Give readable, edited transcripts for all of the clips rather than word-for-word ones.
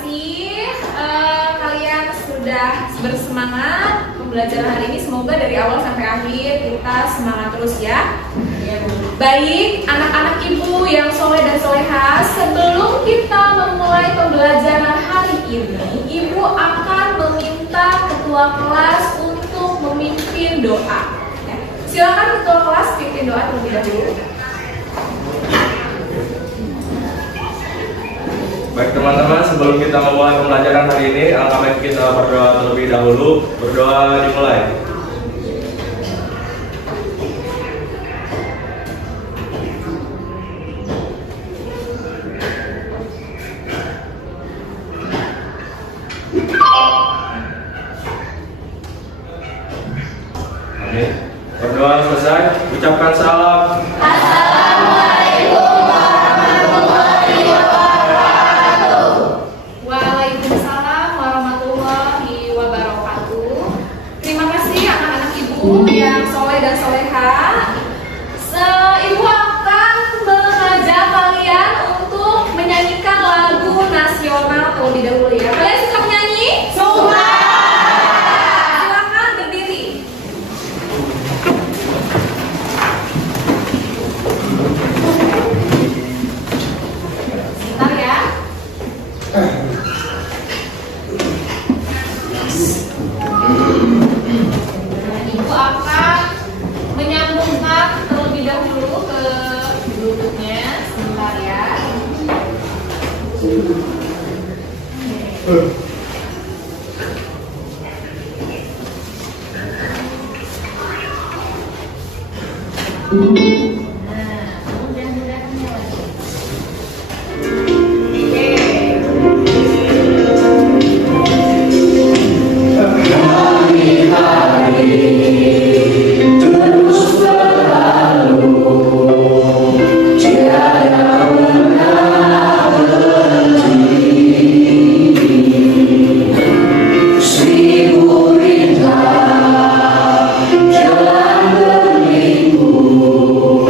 kasih kalian sudah bersemangat pembelajaran hari ini. Semoga dari awal sampai akhir kita semangat terus ya. Baik, anak-anak ibu yang soleh dan soleha, sebelum kita memulai pembelajaran hari ini, ibu akan meminta ketua kelas untuk memimpin doa. Silakan ketua kelas pimpin doa terlebih dahulu. Baik teman-teman, sebelum kita memulai pembelajaran hari ini, alangkah baik kita berdoa terlebih dahulu. Berdoa dimulai. Amin. Berdoa selesai, ucapkan salam. Assalamualaikum warahmatullahi wabarakatuh. Waalaikumsalam warahmatullahi wabarakatuh. Terima kasih anak-anak ibu yang soleh dan soleha. Ibu akan mengajak kalian untuk menyanyikan lagu nasional terlebih dahulu ya. Kalian suka menyanyi? Suka. Silakan berdiri. Sebentar ya. Ibu akan menyambungkan terlebih dahulu ke Bluetooth-nya. Sebentar ya. Mudah-mudahan ya. Seribu bintang jalan berlimpah.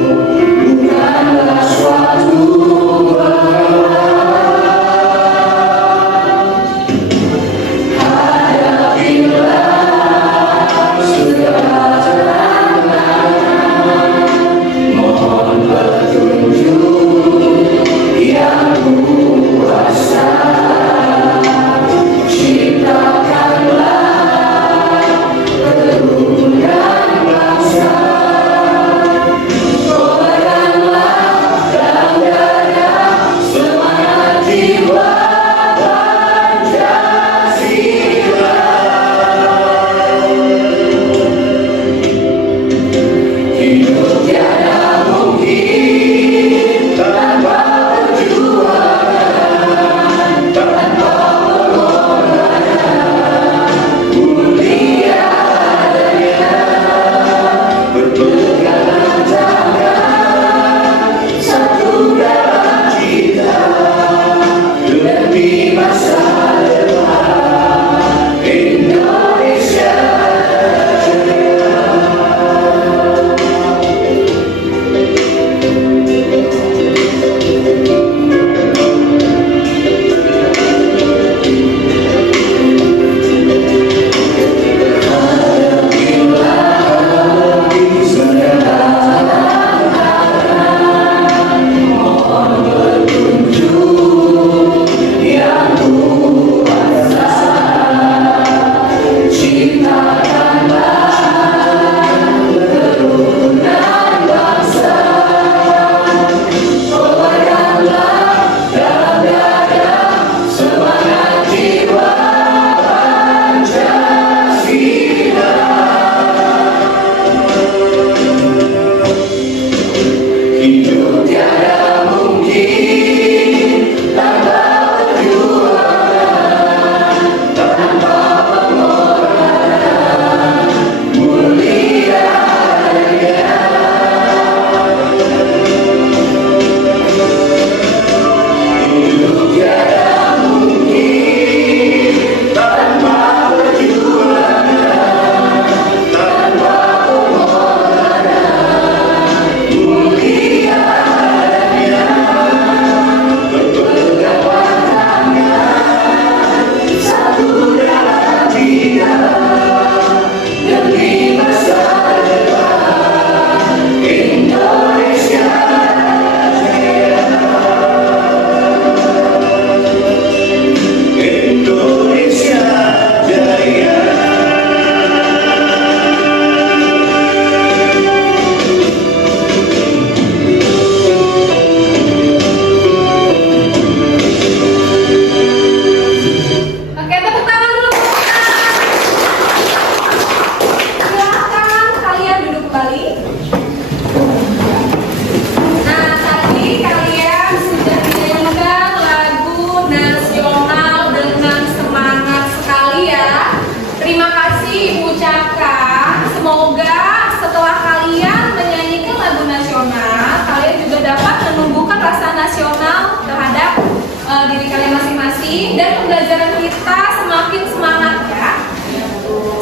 pembelajaran kita semakin semangat ya.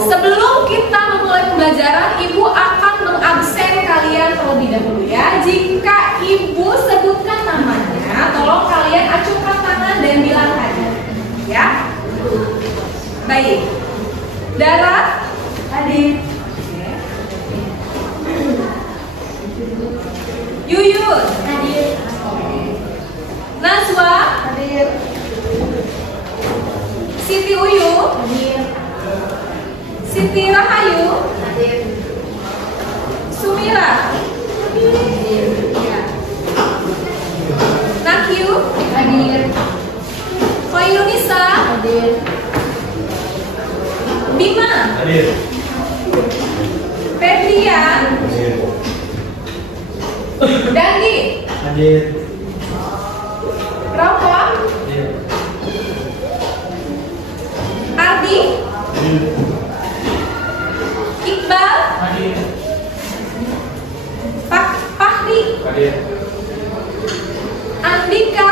Sebelum kita memulai pembelajaran, Ibu akan mengabsen kalian terlebih dahulu ya. Jika Ibu sebutkan namanya, tolong kalian acungkan tangan dan bilang hadir ya. Baik. Dara, hadir. Yuyun, hadir. Najwa, hadir. Siti Uyu, hadir. Siti Rahayu, hadir. Sumira, hadir. Ya. Nakyu, hadir. Koirunisa, hadir. Bima, Hadir. Febrian, Hadir. Dandi, Hadir. Roko, Hadir. Ardi, Hadir. Iqbal, Hadir. Fahri, Hadir. Andika,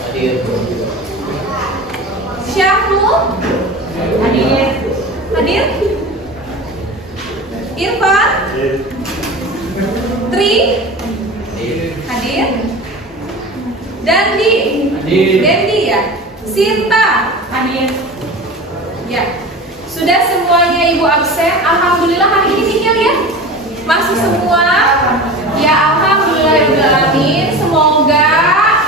Hadir. Syahrul, hadir. Hadir. Irfan, Hadir. Tri, Hadir. hadir. Dandi, Hadir. Dendi ya. Sinta, hadir. Ya. Sudah semuanya Ibu absen. Alhamdulillah hari ini nihil ya. Masih semua. Ya alhamdulillahirobbilalamin. Semoga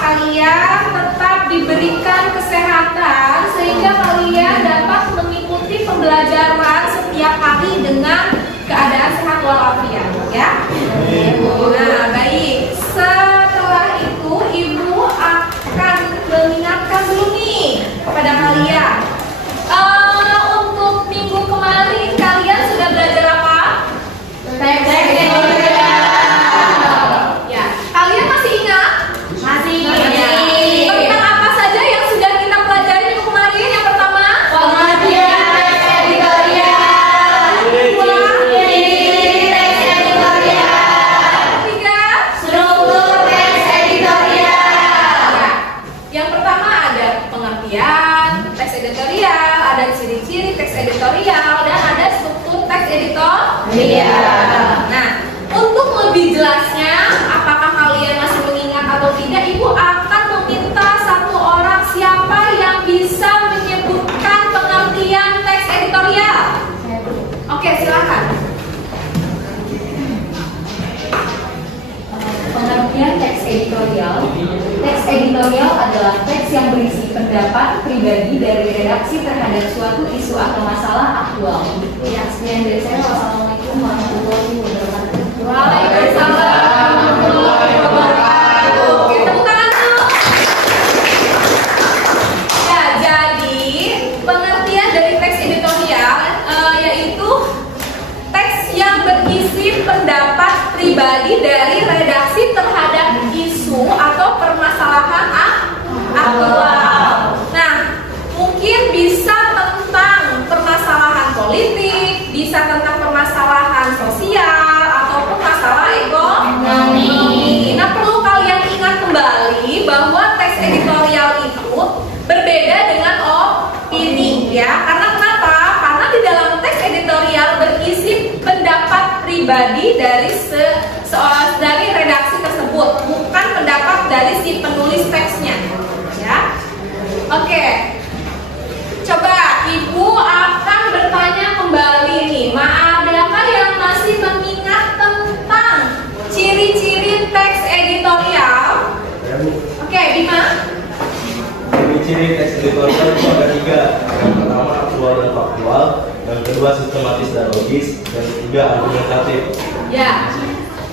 kalian tetap diberikan kesehatan sehingga kalian dapat mengikuti pembelajaran setiap hari dengan keadaan sehat walafiat ya. Nah, baik. Setelah itu Ibu akan mengingatkan dulu nih kepada kalian. Untuk minggu kemarin kalian sudah belajar apa? Teks editorial. Ya, kalian masih ingat? Masih. Tentang apa saja yang sudah kita pelajari minggu kemarin? Yang pertama, pengertian teks editorial. Kedua, teks editorial. Ketiga, struktur teks editorial. Ya. Yang pertama ada pengertian teks editorial, ada ciri-ciri teks editorial, dan ada struktur teks editorial. Nah, untuk lebih jelasnya, apakah kalian masih mengingat atau tidak, Ibu akan meminta satu orang siapa yang bisa menyebutkan pengertian teks editorial. Oke, silakan. Pengertian teks editorial. Teks editorial adalah teks yang berisi pendapat pribadi dari redaksi terhadap suatu isu atau masalah aktual. Ya, sekian dari saya. Wassalamualaikum warahmatullahi wabarakatuh. Waalaikumsalam warahmatullahi wabarakatuh. Oke, tepuk tangan dulu. Ya, jadi pengertian dari teks editorial yaitu teks yang berisi pendapat pribadi dari redaksi terhadap isu atau permasalahan aktual. Nah, mungkin bisa tentang permasalahan politik, bisa tentang permasalahan sosial ataupun masalah ekonomi. Nah, perlu kalian ingat kembali bahwa teks editorial itu berbeda dengan opini ya. Karena kenapa? Karena di dalam teks editorial berisi pendapat pribadi dari dari redaksi tersebut, bukan pendapat dari si penulis teksnya ya. Oke. Coba Ibu akan bertanya kembali nih, adakah yang masih mengingat tentang ciri-ciri teks editorial? Oke, Bima. Ciri-ciri teks editorial itu ada 3. Yang pertama aktual dan faktual, yang kedua sistematis dan logis, dan ketiga argumentatif. Ya.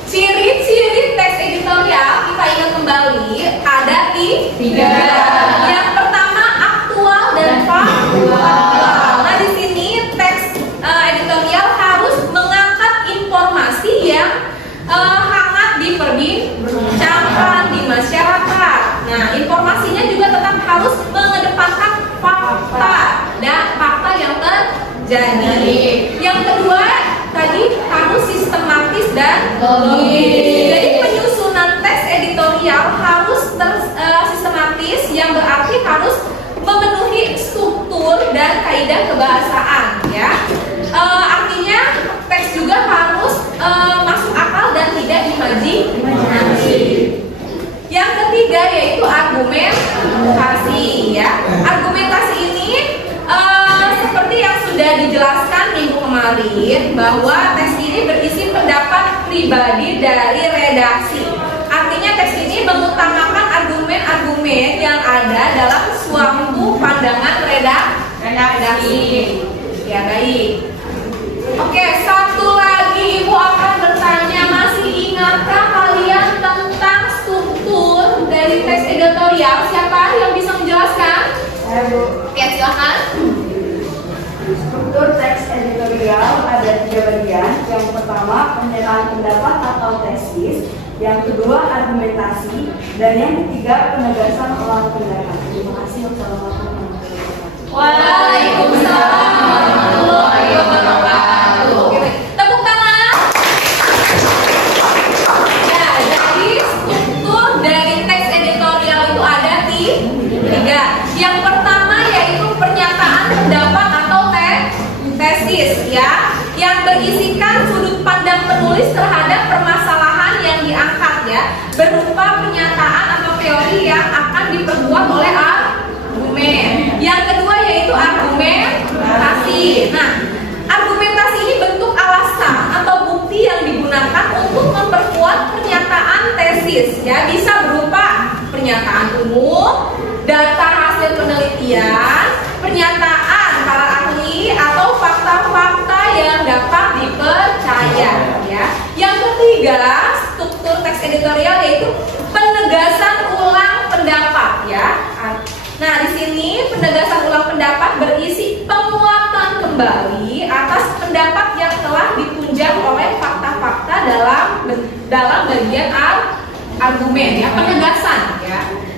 Ciri-ciri teks editorial kita ingat kembali ada 3. Yang pertama aktual dan faktual. Nah, di sini teks editorial harus mengangkat informasi yang hangat diperbincangkan di masyarakat. Nah, informasinya juga tetap harus mengedepankan fakta dan fakta yang terjadi. Yang kedua tadi harus sistematis dan logis. Jadi penyusunan teks editorial harus sistematis, yang berarti harus memenuhi struktur kemarin bahwa teks ini berisi pendapat pribadi dari redaksi. Artinya teks ini mengutamakan argumen-argumen yang ada dalam suatu pandangan redaksi. Ya, baik. Oke, satu lagi Ibu akan bertanya, masih ingatkah kalian tentang struktur dari teks editorial? Siapa yang bisa menjelaskan? Saya, Bu. Oke, silakan. Struktur teks editorial ada 3 bagian. Yang pertama, pernyataan pendapat atau tesis. Yang kedua, argumentasi. Dan yang ketiga, penegasan ulang pendapat. Terima kasih. Wassalamualaikum warahmatullahi wabarakatuh. Waalaikumsalam warahmatullahi wabarakatuh. Oke, tepuk tangan. Ya, jadi struktur dari teks editorial itu ada 3. Yang pertama yaitu pernyataan pendapat atau tesis, ya, yang berisikan sudut pandang penulis terhadap permasalahan yang diangkat, ya, berupa pernyataan atau teori yang akan diperkuat oleh argumen. Yang kedua yaitu argumentasi. Nah, argumentasi ini bentuk alasan atau bukti yang digunakan untuk memperkuat pernyataan tesis, ya, bisa berupa pernyataan umum, data hasil penelitian, pernyataan para ahli, atau fakta-fakta yang dapat dipercaya, ya. Yang ketiga, struktur teks editorial yaitu penegasan ulang pendapat, ya. Nah, di sini penegasan ulang pendapat berisi penguatan kembali atas pendapat yang telah ditunjang oleh fakta-fakta dalam bagian argumen, ya,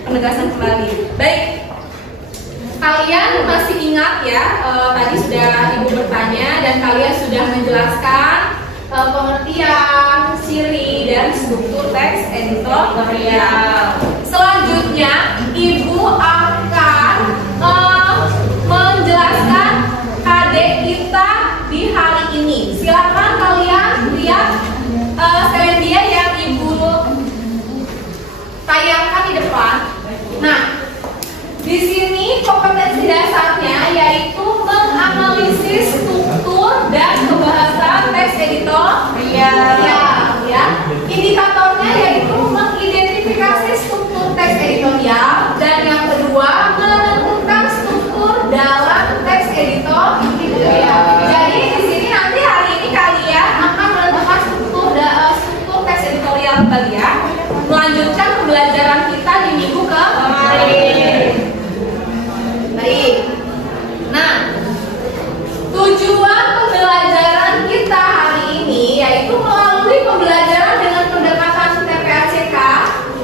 penegasan kembali. Baik, kalian masih ingat, ya, tadi sudah Ibu bertanya dan kalian sudah menjelaskan pengertian, ciri, dan struktur teks editorial. Selanjutnya Ibu akan menjelaskan KD kita di hari ini. Silakan kalian lihat selendia yang Ibu tayangkan di depan. Nah, di sini kompetensi dasarnya yaitu menganalisis struktur dan pembahasan teks editorial, ya. Indikatornya yaitu mengidentifikasi struktur teks editorial, dan yang kedua menentukan struktur dalam teks editorial. Jadi di sini nanti hari ini kalian akan menentukan struktur teks editorial kembali, ya. Melanjutkan pembelajaran kita di minggu kemarin. Baik. Nah, tujuan pembelajaran kita hari ini yaitu melalui pembelajaran dengan pendekatan TPACK,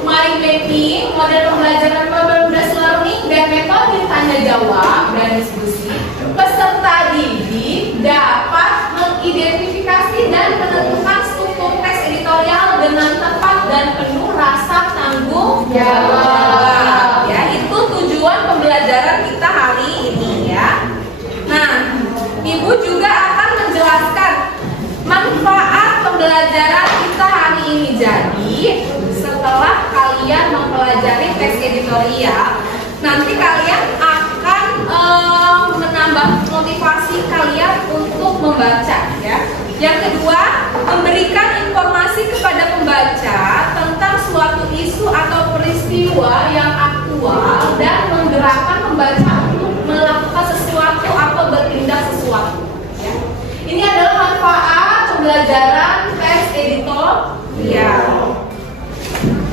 mind mapping, model pembelajaran probabilitas learning, dan metode tanya jawab dan diskusi. Peserta didik dapat mengidentifikasi dan menentukan struktur teks editorial dengan tepat dan penuh rasa tanggung jawab. Ya, itu tujuan pembelajaran kita hari ini, ya. Nah, Ibu juga akan menjelaskan manfaat pembelajaran kita hari ini. Jadi, setelah kalian mempelajari teks editorial, nanti kalian akan menambah motivasi kalian untuk membaca, ya. Yang kedua, memberikan informasi kepada pembaca tentang suatu isu atau peristiwa yang aktual dan menggerakkan pembaca untuk melakukan sesuatu atau bertindak sesuatu, ya. Ini adalah manfaat pembelajaran teks editorial.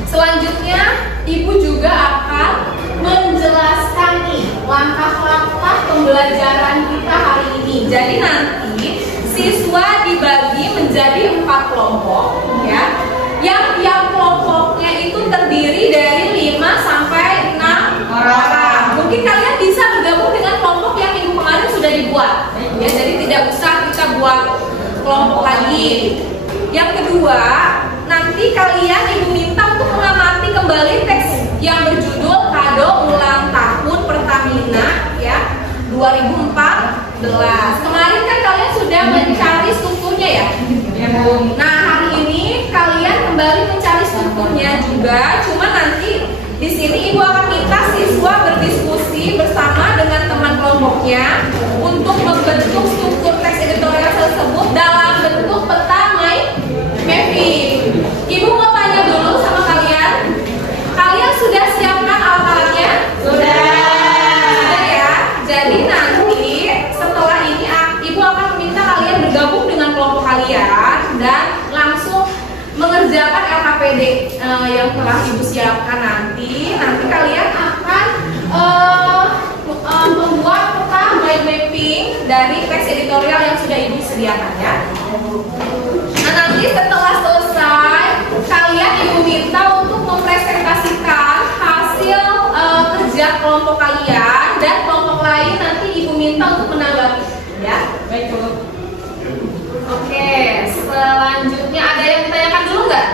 Selanjutnya, Ibu juga akan menjelaskan nih langkah-langkah pembelajaran kita hari ini. Jadi nanti siswa dibagi menjadi 4 kelompok, ya. Yang tiap kelompoknya itu terdiri dari 5 sampai 6 orang. Mungkin kalian bisa bergabung dengan kelompok yang minggu kemarin sudah dibuat, ya. Jadi tidak usah kita buat kelompok lagi. Yang kedua, nanti kalian Ibu minta untuk mengamati kembali teks yang berjudul Kado Ulang Tahun Pertamina, ya, 2014. Kemarin kan kalian sudah mencari strukturnya, ya. Nah, hari ini kalian kembali mencari strukturnya juga. Cuma nanti di sini Ibu akan minta siswa berdiskusi bersama dengan teman kelompoknya untuk membentuk struktur teks editorial tersebut telah ibu siapkan nanti kalian akan membuat peta mind mapping dari teks editorial yang sudah ibu sediakan ya. Nah nanti setelah selesai kalian ibu minta untuk mempresentasikan hasil kerja kelompok kalian dan kelompok lain nanti ibu minta untuk menanggapi ya. Baik Bu. Oke, selanjutnya ada yang ditanyakan dulu nggak?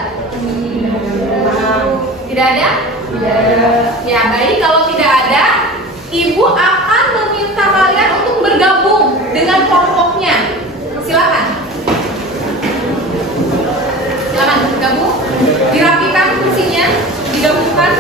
Tidak ada? Tidak ada. Ya baik, kalau tidak ada, ibu akan meminta kalian untuk bergabung dengan kelompoknya. Silakan. Silakan bergabung. Dirapikan kursinya, digabungkan.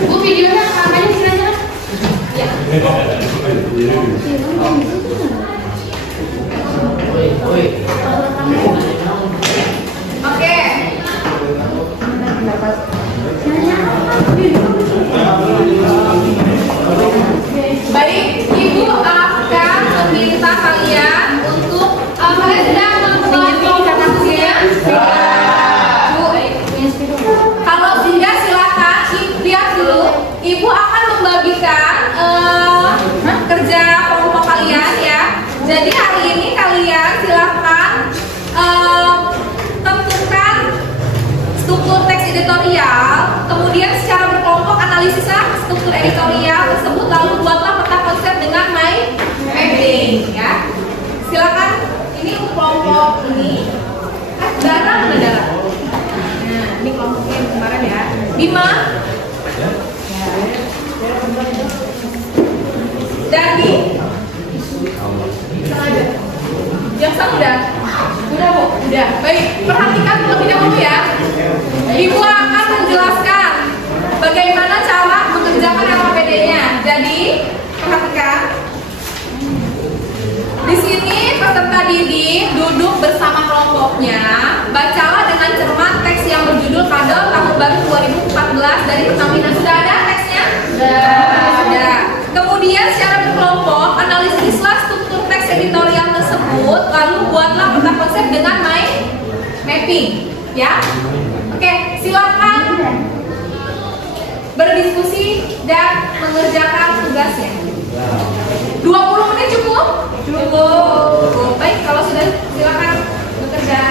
Bu, videonya kakaknya di sini aja. Ya. Oke. Baik, ibu akan meminta kalian untuk kalian sedang membuat kelompoknya. Kalau tidak silakan lihat dulu. Ibu akan membagikan kerja kelompok kalian ya. Jadi hari ini kalian silakan tentukan struktur teks editorial, kemudian secara berkelompok analisislah struktur editorial tersebut, lalu buatlah peta konsep dengan mind mapping ya. Silakan ini untuk kelompok ini. Darah mana darah? Nah, ini kelompoknya yang kemarin ya. Bima. Dani. Yang sama udah? Udah Bu, udah. Baik, perhatikan terlebih dahulu ya. Ibu akan menjelaskan bagaimana cara mengerjakan LKPD-nya. Jadi, perhatikan. Di sini peserta didik duduk bersama kelompoknya. Bacalah dengan cermat teks yang berjudul Kadal Tahun Baru 2014 dari Pertamina. Sudah ada teksnya? Sudah ada. Kemudian secara berkelompok analisislah struktur teks editorial tersebut, lalu buatlah peta konsep dengan mind mapping. Ya, oke, silakan berdiskusi dan mengerjakan tugasnya. 20 menit cukup? Cukup. Baik, kalau sudah silakan bekerja.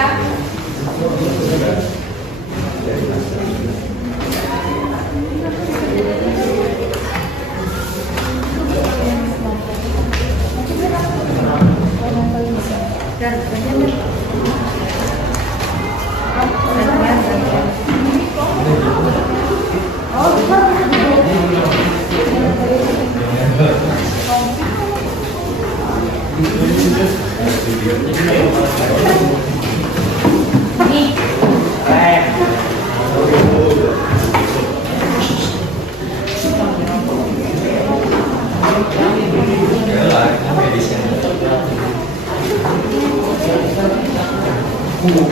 Video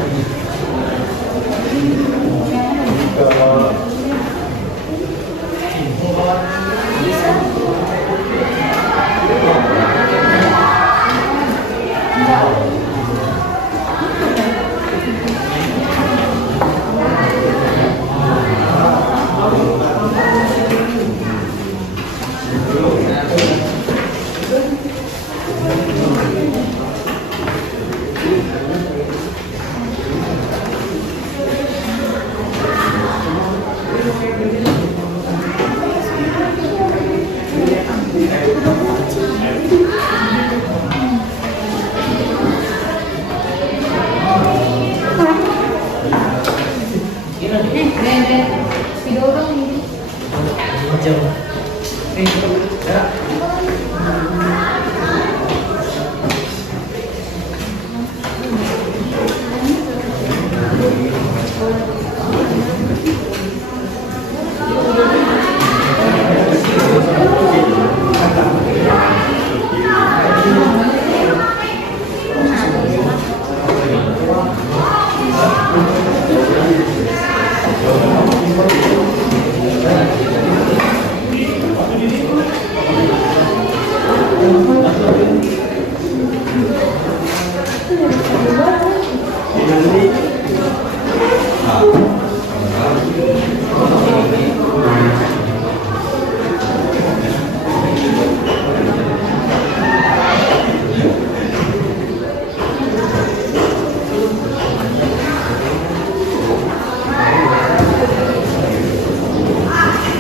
dong ini.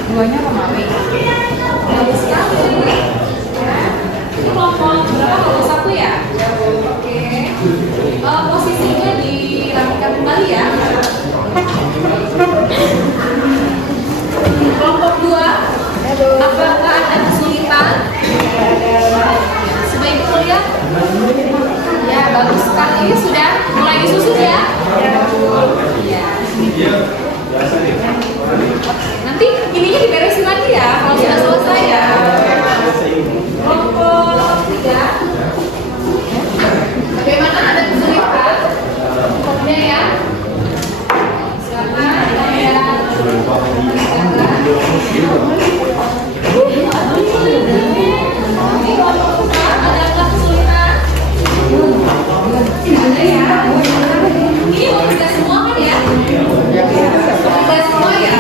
Duanya Romawi. Bagus sekali. Ini kelompok berapa? Kelompok satu ya? Oke. Posisinya dirapikan kembali ya. Kelompok dua. Apakah ada kesulitan? Sebaik kuliah? Ya, bagus sekali. Sudah mulai disusun ya? Ya. Nanti ininya diberesin lagi ya kalau sudah selesai ya. Kelompok tiga. Bagaimana, ada kesulitan? Ada ya? Silakan kalian. Ini kelompok empat, ada kesulitan? Ada ya? Ini mau kita semua kan ya? Kita semua ya?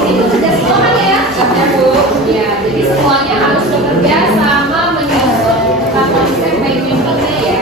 Ini sudah semua kan ya? Ya Bu. Ya, jadi semuanya harus bekerja sama menyusun konsep baik mimpinya ya.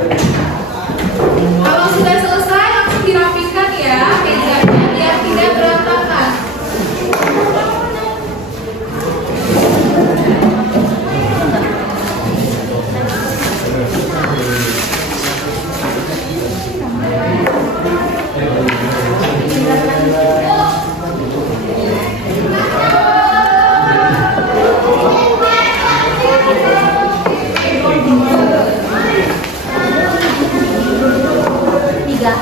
Kalau sudah selesai langsung dirapikan ya mejanya biar tidak berantakan. Tiga.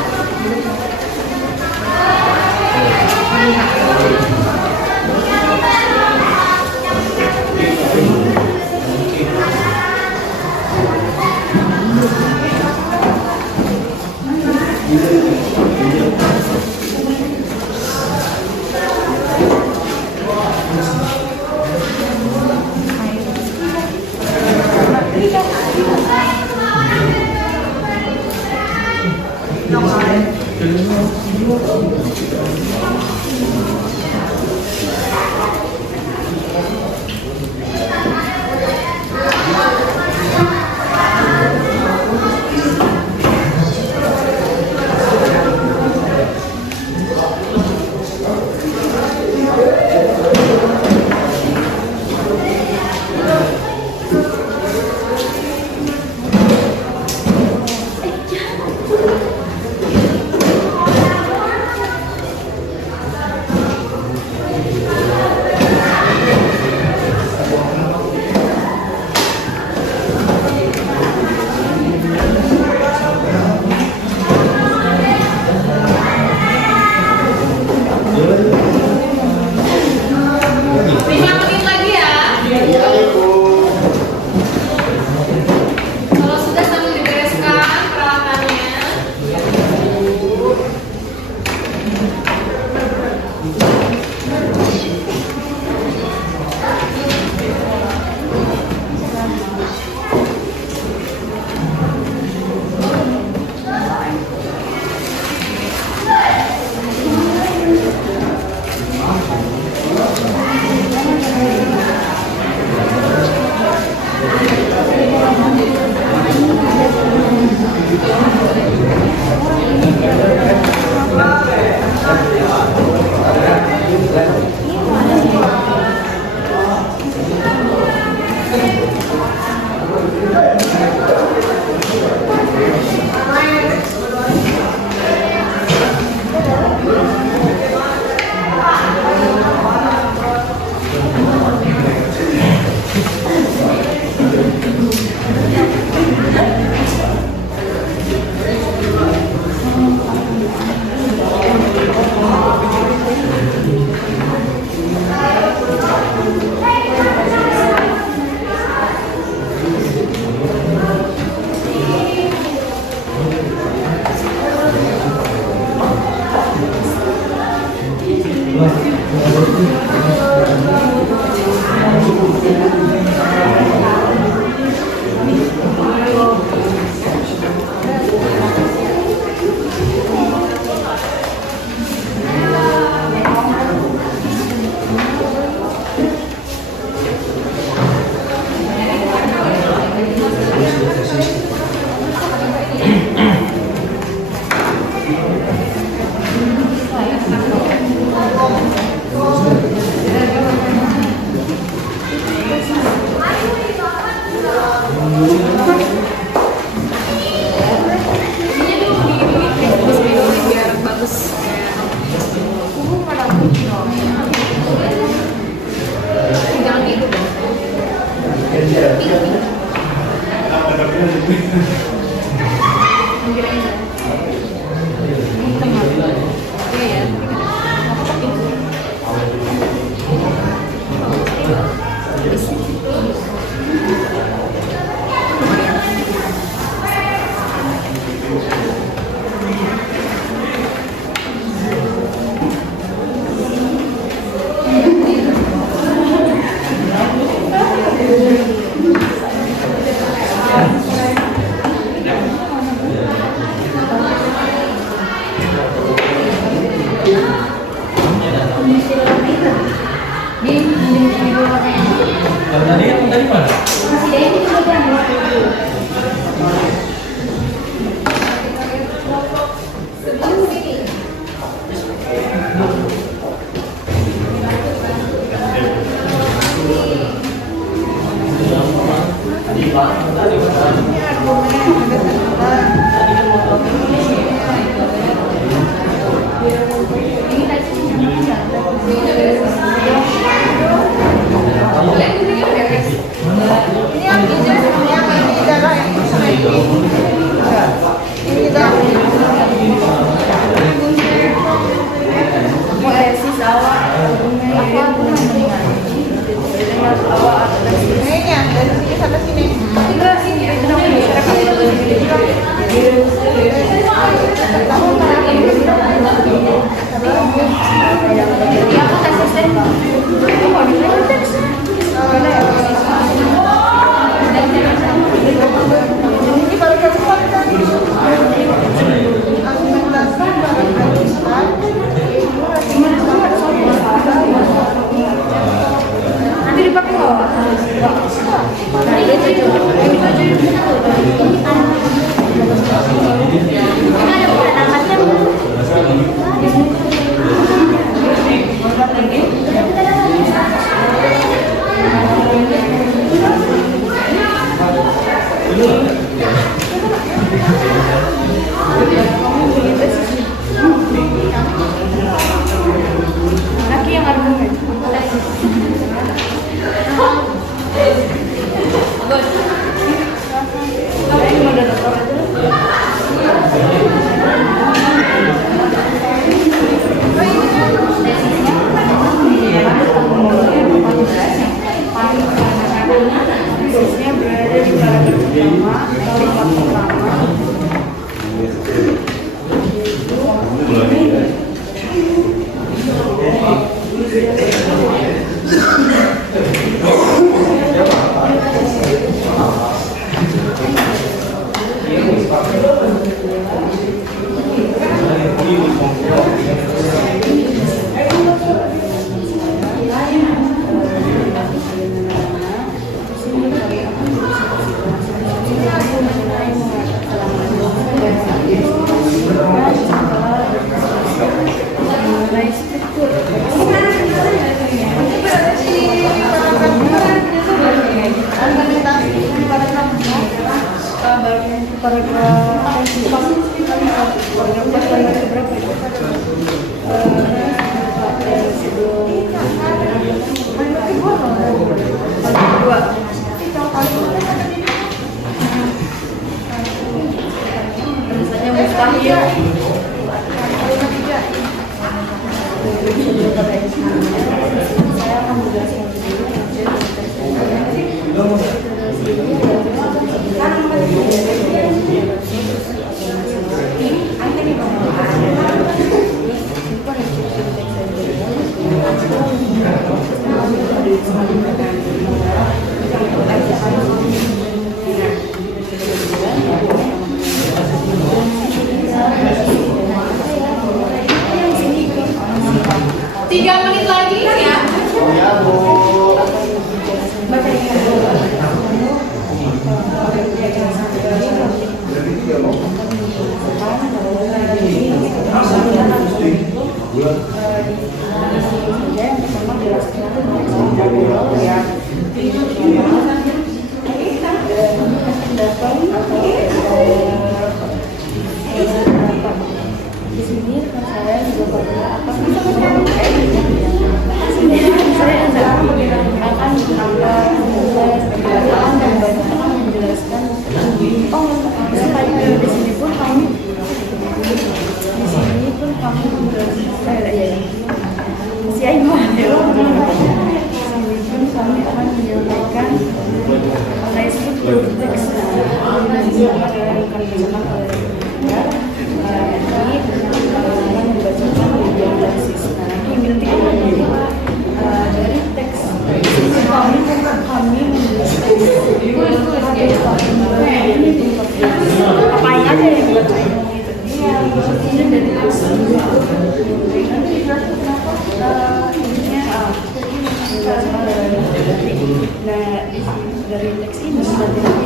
Dari teks ini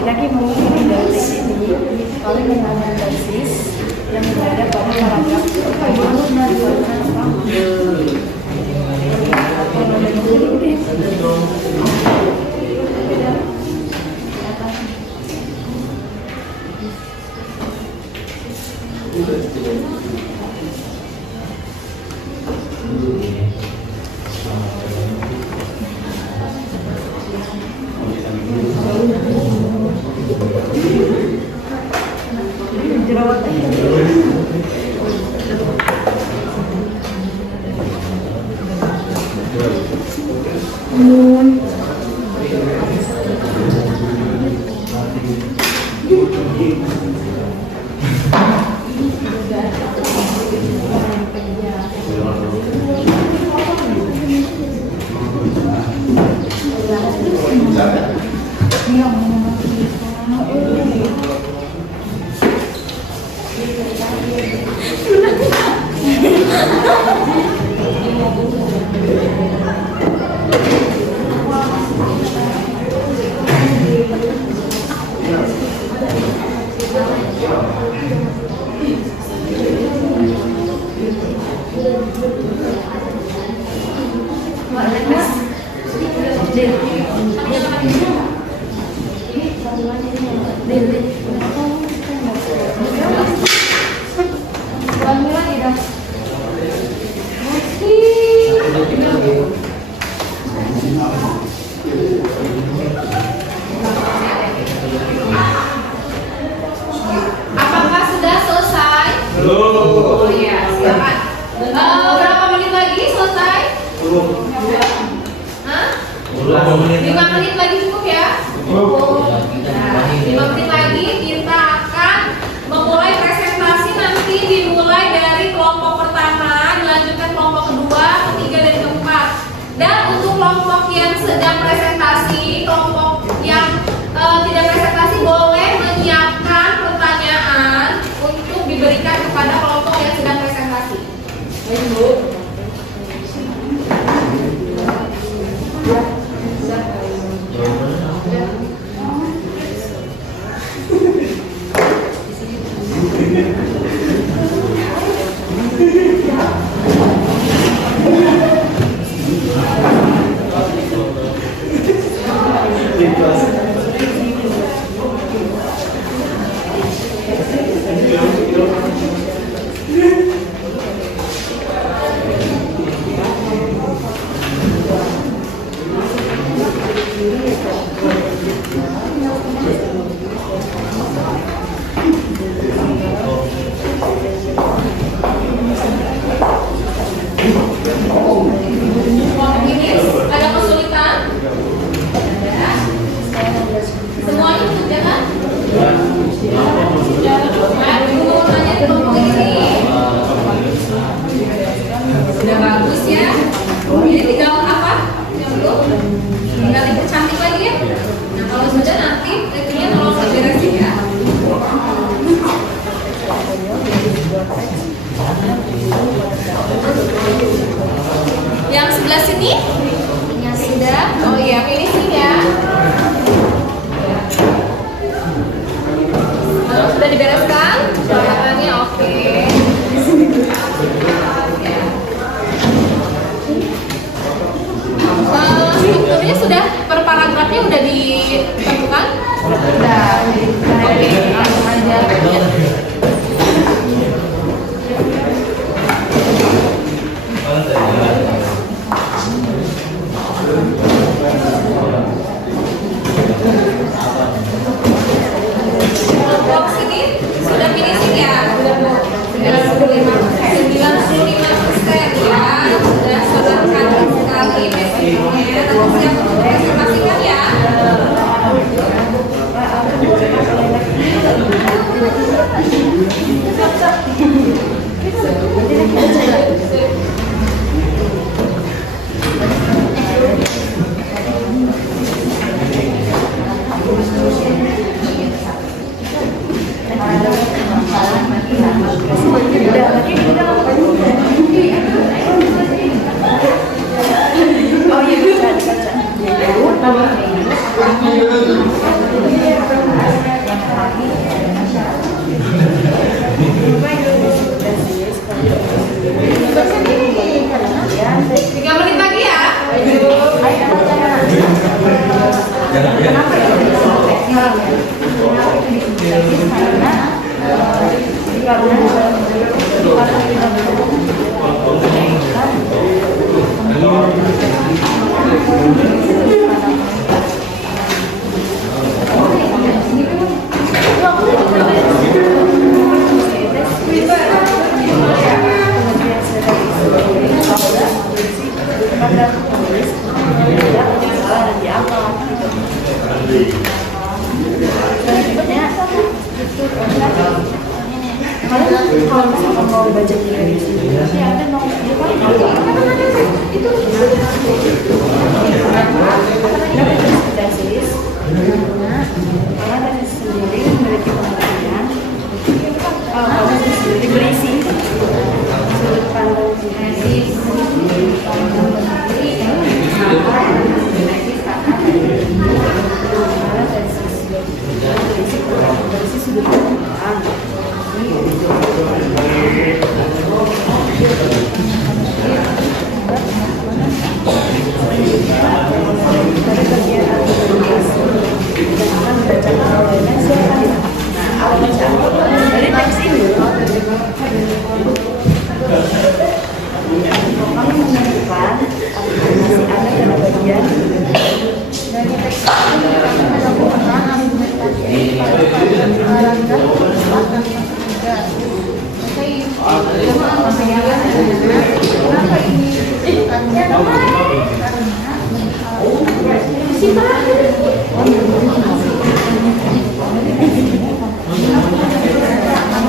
lagi mengikuti dari teks ini kalian menganalisis yang berada pada paragraf Apakah sudah selesai? Oh iya, silakan. Berapa menit lagi selesai? Hah? 5 menit lagi cukup ya? Nah, 5 menit lagi kita akan memulai presentasi, nanti dimulai dari kelompok pertama, dilanjutkan kelompok kedua, ketiga, dan keempat. Dan untuk kelompok yang sedang presentasi, kelompok yang tidak presentasi boleh menyiapkan pertanyaan Ini ada kesulitan? Semuanya sudah kan? Aduh, tanya di kelompok ini. Sudah bagus ya. Jadi tinggal apa? Yang belum? Tinggal dipercantik lagi ya. Nah kalau sudah nanti tentunya tolong diberesin ya. Yang sebelah sini? Yang sudah? Oh iya, finishing ya. Kalau sudah dibereskan, jawabannya oke. Strukturnya sudah per paragrafnya udah ditentukan? Udah, oke, langsung aja. Kelompok sini sudah finishing ya? 95% ya. Sudah sangat sekali basicnya. Nanti siap untuk presentasikan ya.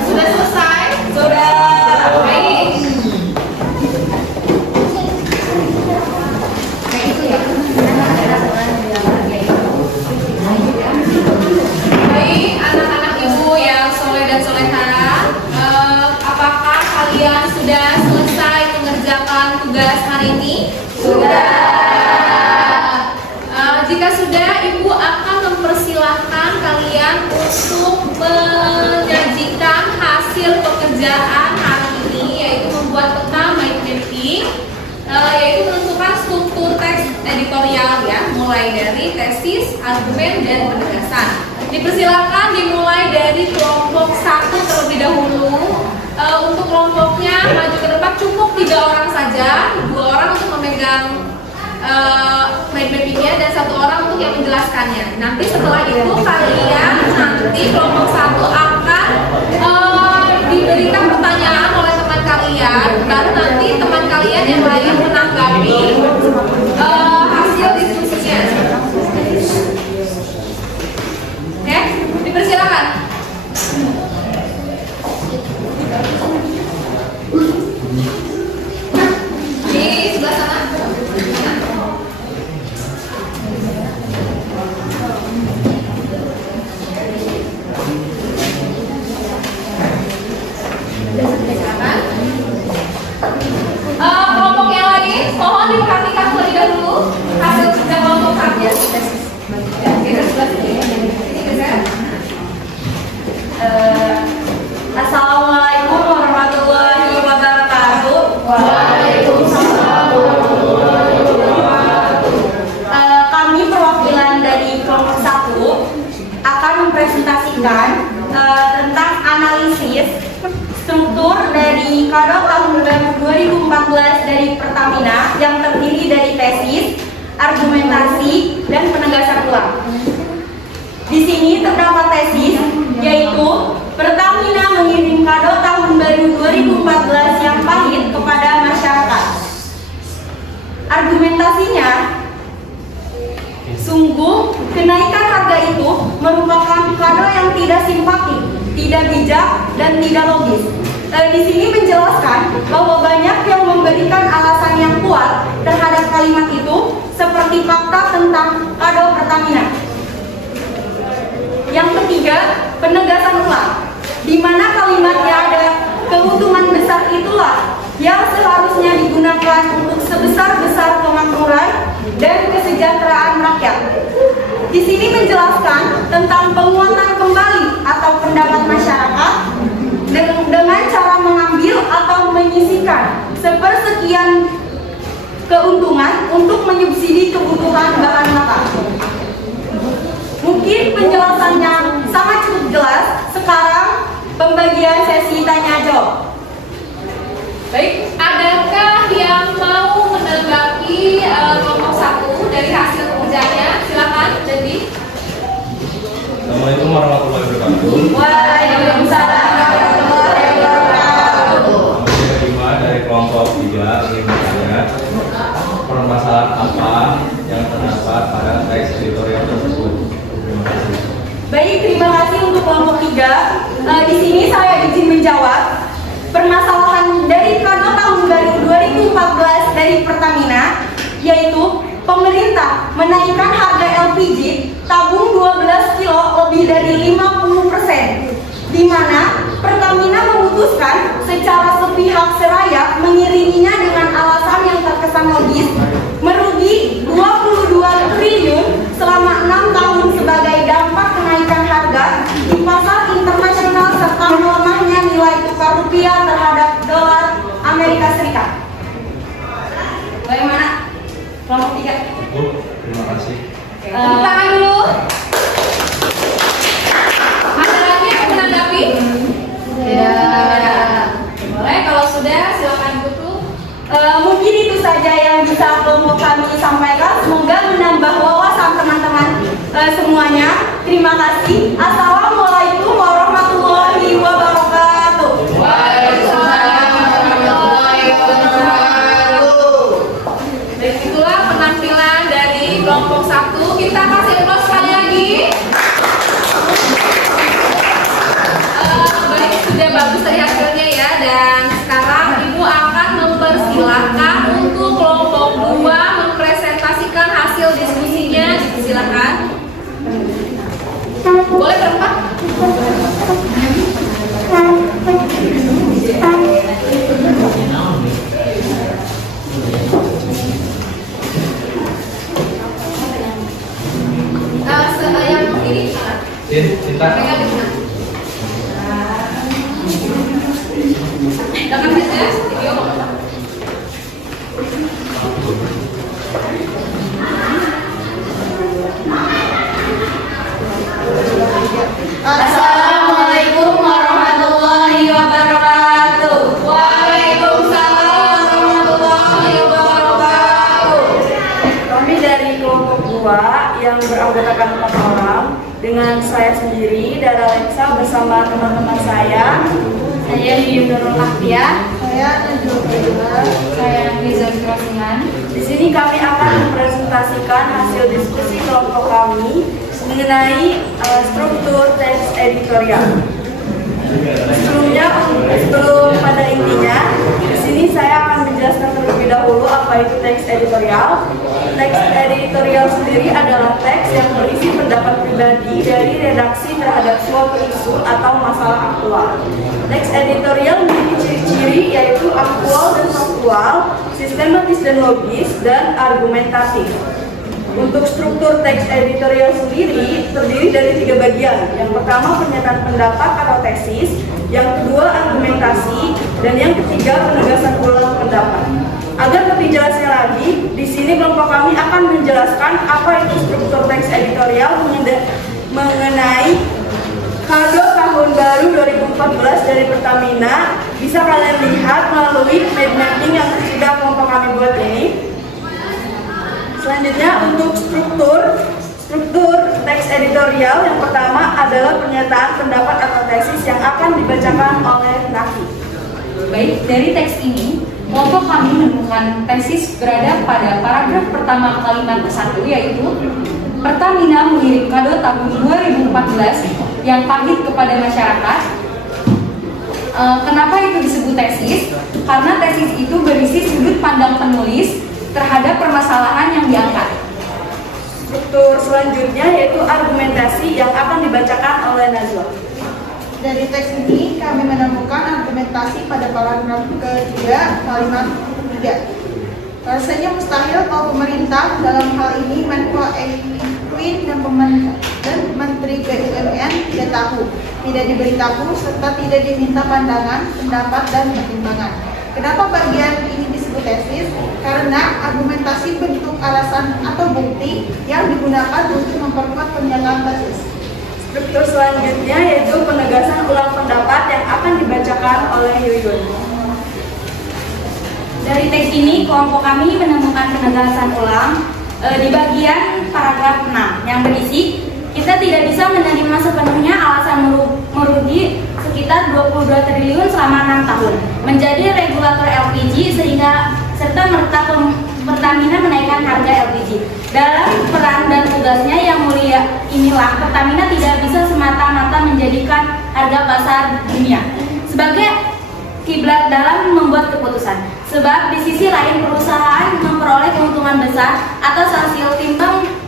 Sudah selesai? Sudah. Baik. Baik, anak-anak ibu yang soleh dan soleha, apakah kalian sudah selesai mengerjakan tugas hari ini? Sudah. Jika sudah, ibu akan mempersilahkan kalian untuk menyajikan hasil tesis, argumen, dan penegasan. Dipersilakan dimulai dari kelompok 1 terlebih dahulu. Untuk kelompoknya maju ke depan cukup 3 orang saja, 2 orang untuk memegang mind mappingnya dan 1 orang untuk yang menjelaskannya. Nanti setelah itu kalian nanti kelompok 1 akan diberikan pertanyaan oleh teman kalian, baru nanti teman kalian yang lain menanggapi hasil diskusinya. Oke, dipersilakan. Di sebelah sana. Kelompok yang lain, mohon diperhatikan terlebih dahulu hasil kerja kelompok 1. Geser sebelah sini. Sini geser. Assalamualaikum warahmatullahi wabarakatuh. Waalaikumsalam warahmatullahi wabarakatuh. Kami perwakilan dari kelompok 1 akan mempresentasikan tentang analisis struktur dari kado tahun 2014 dari Pertamina yang terdiri dari tesis, argumentasi, dan penegasan ulang. Di sini terdapat tesis, yaitu Pertamina mengirim kado tahun baru 2014 yang pahit kepada masyarakat. Argumentasinya, sungguh kenaikan harga itu merupakan kado yang tidak simpatik, tidak bijak, dan tidak logis. Di sini menjelaskan bahwa banyak yang memberikan alasan yang kuat terhadap kalimat itu, seperti fakta tentang kado Pertamina. Yang ketiga, penegasan ulang, di mana kalimatnya ada keuntungan besar itulah yang seharusnya digunakan untuk sebesar-besar kemakmuran dan kesejahteraan rakyat. Di sini menjelaskan tentang penguatan kembali atau pendapat masyarakat dengan cara mengambil atau menyisihkan sepersekian keuntungan untuk menyubsidi kebutuhan bahan bakar. Mungkin penjelasannya sangat cukup jelas. Sekarang pembagian sesi tanya jawab. Baik, adakah yang mau menanggapi kelompok 1 dari hasil pekerjaannya? Silakan, jadi. Assalamualaikum warahmatullahi wabarakatuh. Waalaikumsalam warahmatullahi wabarakatuh. Kami terima dari kelompok 3 ingin bertanya permasalahan apa yang terdapat pada teks editorial tersebut. Terima kasih. Baik, terima kasih untuk kelompok 3. Di sini saya izin menjawab. Permasalahan dari kado tahun baru 2014 dari Pertamina, yaitu pemerintah menaikkan harga LPG tabung 12 kilo lebih dari 50%, di mana Pertamina memutuskan secara sepihak seraya mengiringinya dengan alasan yang terkesan logis, merugi 22 triliun selama 6 tahun sebagai dampak kenaikan harga di pasar internasional serta melemahnya nilai tukar rupiah terhadap dolar Amerika Serikat. Bagaimana? Kelompok 3. Terima kasih. Tepuk tangan dulu. Ada lagi yang menanggapi? Tidak. Boleh, kalau sudah silakan tutup. Mungkin itu saja yang bisa kelompok kami sampaikan. Semoga menambah wawasan teman-teman semuanya. Terima kasih. Assalamualaikum warahmatullahi wabarakatuh. Waalaikumsalam warahmatullahi wabarakatuh. Dan itulah penampilan dari kelompok 1. Kita kasih applause sekali lagi. Baik, sudah bagus dari hasilnya ya. Dan sekarang Ibu akan mempersilahkan untuk kelompok 2 mempresentasikan hasil diskusinya. Silakan. Boleh berempat? Yang ini Cinta. pegang di sana. Jangan saja video. saya sendiri, Dara Leksa, bersama teman-teman saya. Saya Yunurul Ahtiah. Saya Najwa Fadila. Saya Nizam Rosingan. Di sini kami akan mempresentasikan hasil diskusi kelompok kami mengenai struktur teks editorial. Sebelum pada intinya, di sini saya akan menjelaskan terlebih dahulu apa itu teks editorial. Teks editorial sendiri adalah teks yang berisi pendapat pribadi dari redaksi terhadap suatu isu atau masalah aktual. Teks editorial memiliki ciri-ciri yaitu aktual dan faktual, sistematis dan logis, dan argumentatif. Untuk struktur teks editorial sendiri terdiri dari 3 bagian. Yang pertama pernyataan pendapat atau tesis, yang kedua argumentasi, dan yang ketiga penegasan ulang pendapat. Agar lebih jelasnya lagi, di sini kelompok kami akan menjelaskan apa itu struktur teks editorial mengenai kado tahun baru 2014 dari Pertamina. Bisa kalian lihat melalui mind mapping yang sudah kelompok kami buat ini. Selanjutnya untuk struktur teks editorial, yang pertama adalah pernyataan pendapat atau tesis yang akan dibacakan oleh Naki. Baik, dari teks ini, kelompok kami menemukan tesis berada pada paragraf pertama kalimat ke-1, yaitu Pertamina mengirim kado tahun 2014 yang pahit kepada masyarakat. Kenapa itu disebut tesis? Karena tesis itu berisi sudut pandang penulis terhadap permasalahan yang diangkat. Struktur selanjutnya yaitu argumentasi yang akan dibacakan oleh Najwa. Dari teks ini kami menemukan argumentasi pada paragraf ketiga kalimat 3. Rasanya mustahil kalau pemerintah dalam hal ini Menko Equin dan Menteri BUMN tidak tahu, tidak diberitahu, serta tidak diminta pandangan, pendapat, dan pertimbangan. Kenapa bagian ini disebut tesis? Karena argumentasi bentuk alasan atau bukti yang digunakan untuk memperkuat pernyataan tesis. Struktur selanjutnya yaitu penegasan ulang pendapat yang akan dibacakan oleh Yuyun. Dari teks ini, kelompok kami menemukan penegasan ulang di bagian paragraf 6 yang berisi, kita tidak bisa menerima sepenuhnya alasan merugi sekitar 22 triliun selama 6 tahun menjadi regulator LPG serta merta Pertamina menaikkan harga LPG. Dalam peran dan tugasnya yang mulia inilah Pertamina tidak bisa semata-mata menjadikan harga pasar dunia sebagai kiblat dalam membuat keputusan. Sebab di sisi lain perusahaan memperoleh keuntungan besar atas hasil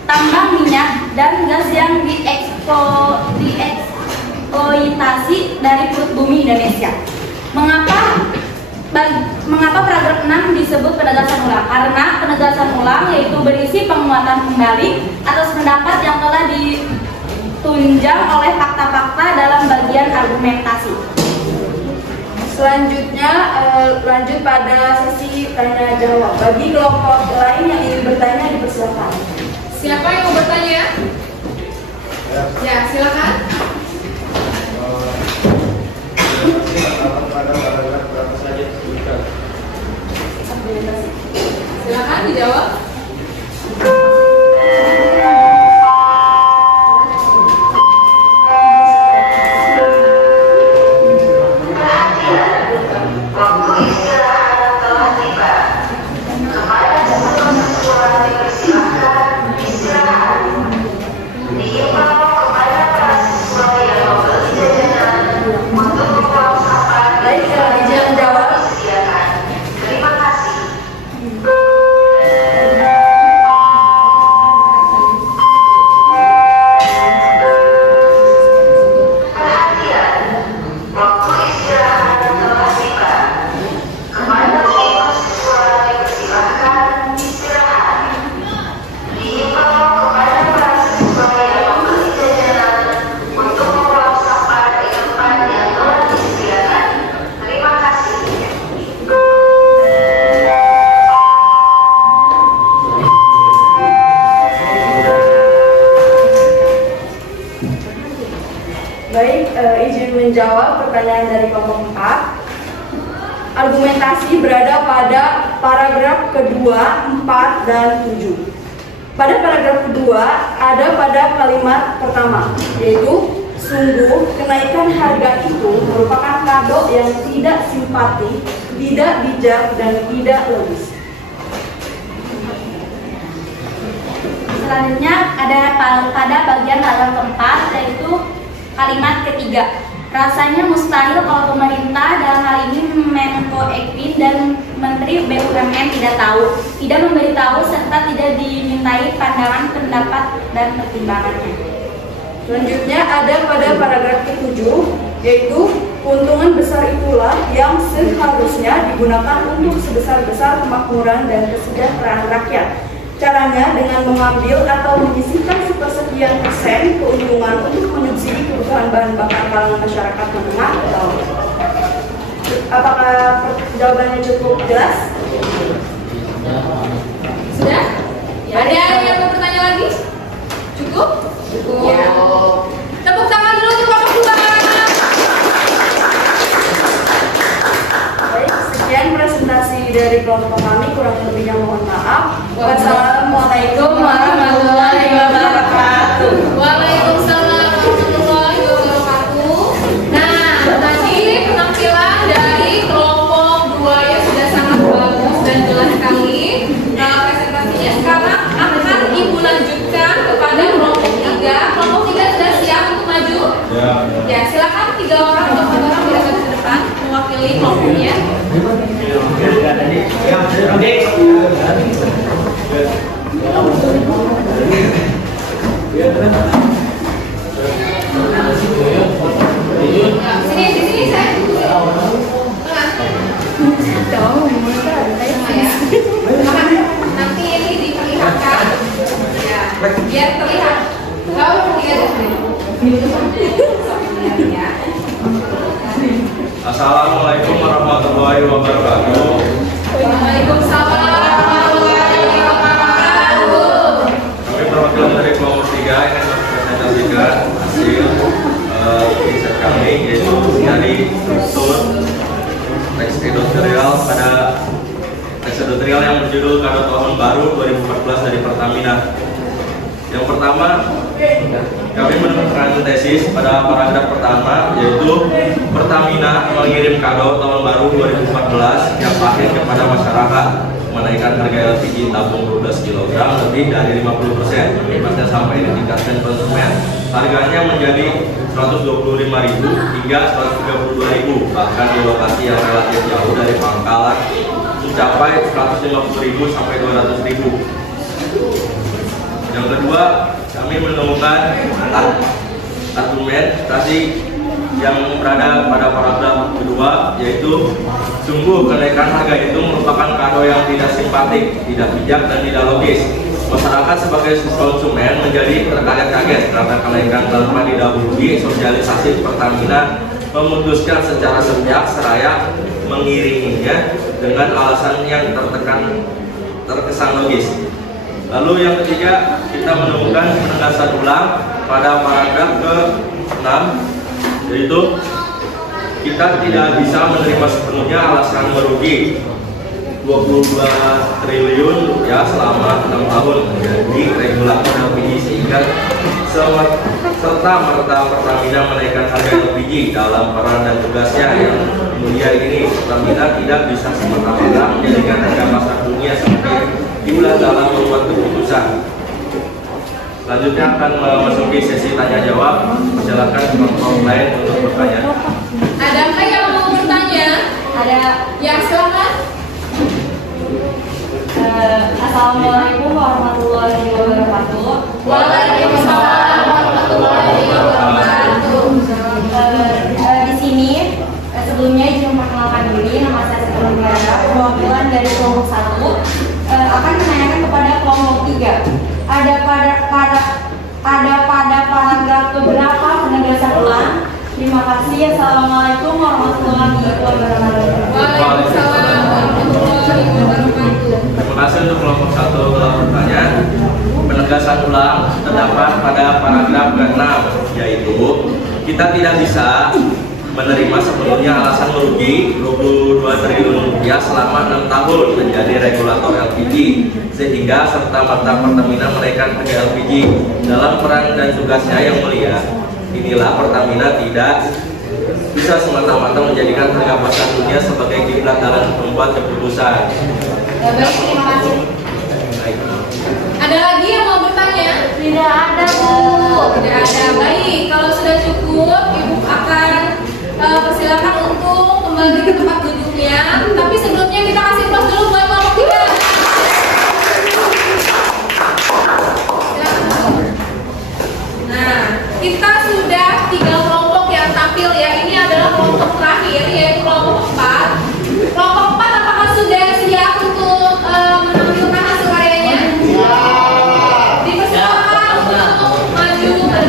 tambang minyak dan gas yang dieksploitasi dari perut bumi Indonesia. Mengapa paragraf 6 disebut penegasan ulang? Karena penegasan ulang yaitu berisi penguatan kembali atas pendapat yang telah ditunjang oleh fakta-fakta dalam bagian argumentasi. Selanjutnya lanjut pada sesi tanya jawab. Bagi kelompok lain yang ingin bertanya dipersilakan. Siapa yang mau bertanya? Ya, silakan. Silakan dijawab. menjawab pertanyaan dari kelompok 4. Argumentasi berada pada paragraf kedua, 4, dan 7. Pada paragraf kedua ada pada kalimat pertama, yaitu sungguh kenaikan harga itu merupakan kado yang tidak simpati, tidak bijak, dan tidak logis. Selanjutnya ada pada bagian paragraf keempat, yaitu kalimat ketiga. Rasanya mustahil kalau pemerintah dalam hal ini Menko Equin dan Menteri BUMN tidak memberitahu serta tidak dimintai pandangan, pendapat, dan pertimbangannya. Selanjutnya ada pada paragraf ke-7, yaitu keuntungan besar itulah yang seharusnya digunakan untuk sebesar-besar kemakmuran dan kesejahteraan rakyat. Caranya dengan mengambil atau menyisihkan sepersekian persen keuntungan untuk menyubsidi kebutuhan bahan bakar kalangan masyarakat menengah ke bawah. Apakah jawabannya cukup jelas? Sudah? Ya. Ada yang mau bertanya lagi? Cukup? Cukup. Ya. Tepuk tangan dulu untuk Bapak Ketua. Baik, sekian presentasi dari kelompok kami, kurang lebihnya mohon maaf. Wassalamualaikum warahmatullahi wabarakatuh. Waalaikumsalam warahmatullahi wabarakatuh. Nah, tadi penampilan dari kelompok 2 ya sudah sangat bagus dan jelas sekali. Presentasinya sekarang akan Ibu lanjutkan kepada kelompok 3. Kelompok 3 sudah siap untuk maju? Ya, silakan 3 orang atau 4 orang bisa ke depan mewakili kelompoknya. Sini, di sini saya tunggu. Nanti ini diperlihatkan. Ya, biar terlihat. Kau lihat ya. Assalamualaikum warahmatullahi wabarakatuh. Waalaikumsalam warahmatullahi wabarakatuh. Kami perwakilan dari kelompok 3 yang mempresentasikan hasil riset kami, yaitu dari struktur teks editorial pada teks editorial yang berjudul Kado Tahun Baru 2014 dari Pertamina. Yang pertama, kami menemukan tesis pada paragraf pertama, yaitu Pertamina mengirim kado tahun baru 2014 yang pahit kepada masyarakat, menaikkan harga LPG tabung 12 kg lebih dari 50%, menikmatnya sampai ditingkatkan konsumen. Harganya menjadi 125.000 hingga 132.000, bahkan di lokasi yang relatif jauh dari pangkalan mencapai 150.000 sampai 200.000. Yang kedua, kami menemukan argumentasi yang berada pada paragraf kedua, yaitu sungguh kenaikan harga itu merupakan kado yang tidak simpatik, tidak bijak, dan tidak logis. Masyarakat sebagai konsumen menjadi terkaget-kaget karena kenaikan tanpa didahului. Sosialisasi Pertamina memutuskan secara sepihak seraya mengiringinya dengan alasan yang terkesan logis. Lalu yang ketiga, kita menemukan penegasan ulang pada paragraf ke-6, yaitu kita tidak bisa menerima sepenuhnya alasan merugi 22 triliun rupiah selama 6 tahun menjadi regulator LPG, sehingga serta merta Pertamina menaikkan harga LPG. Dalam peran dan tugasnya yang mulia ini, Pertamina tidak bisa semata-mata menjadikan harga pasar dunia seperti diulang dalam membuat keputusan. Selanjutnya akan memasuki sesi tanya jawab. Silakan kelompok lain untuk bertanya. Adakah yang mau bertanya? Ada. Yang silakan. Assalamualaikum warahmatullahi wabarakatuh. Waalaikumsalam warahmatullahi wabarakatuh. Di sini sebelumnya izin memperkenalkan diri, nama saya Siti Nurhayati, perwakilan dari kelompok 1 akan menanyakan kepada kelompok 3. Ada pada paragraf beberapa penegasan ulang. Terima kasih. Assalamualaikum warahmatullahi wabarakatuh. Waalaikumsalam warahmatullahi wabarakatuh. Terima kasih untuk kelompok 1 telah bertanya. Penegasan ulang terdapat pada paragraf ke-6, yaitu kita tidak bisa menerima sepenuhnya alasan merugi 22 triliun rupiah selama 6 tahun menjadi regulator LPG, sehingga serta-merta Pertamina menaikkan harga LPG. Dalam peran dan tugasnya yang mulia, inilah Pertamina tidak bisa semata-mata menjadikan harga pasar dunia sebagai kiblat dalam membuat keputusan. Ya, baik, terima kasih. Ada lagi yang mau bertanya? Tidak ada, Bu. Tidak ada. Baik, kalau sudah cukup, Ibu akan persilakan untuk kembali ke tempat duduknya. Tapi sebelumnya kita kasih plus dulu buat kelompok 3. Silakan. Nah, kita sudah 3 kelompok yang tampil ya. Ini adalah kelompok terakhir, yaitu kelompok 4. Kelompok 4 apakah sudah siap untuk menampilkan hasil karyanya? Dipersilakan untuk maju ke depan.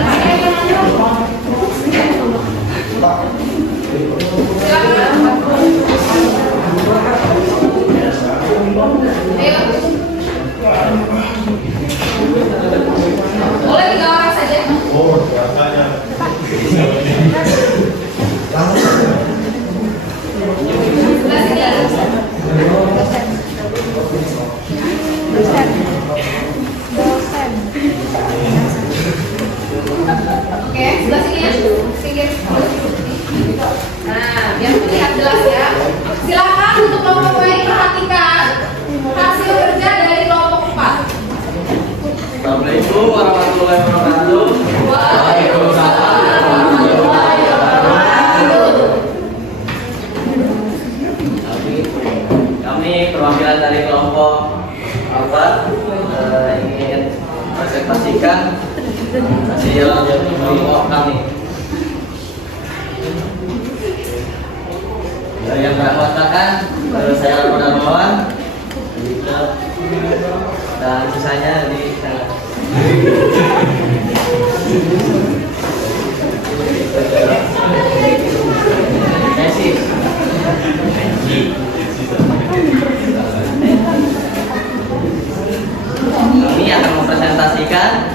Ayo. Boleh 3 orang saja. Sebelah sini ada. Oke, sebelah sini ya. Pinggir. Nah, biar terlihat jelas ya. Silakan untuk kelompok lain perhatikan hasil kerja dari kelompok 4. Assalamualaikum warahmatullahi wabarakatuh. Waalaikumsalam warahmatullahi wabarakatuh. Kami perwakilan dari kelompok 4 ingin presentasikan hasil kelompok kami. Yang mengatakan saya Rahman Darmawan dan sisanya di sana. Tesis. Kami akan mempresentasikan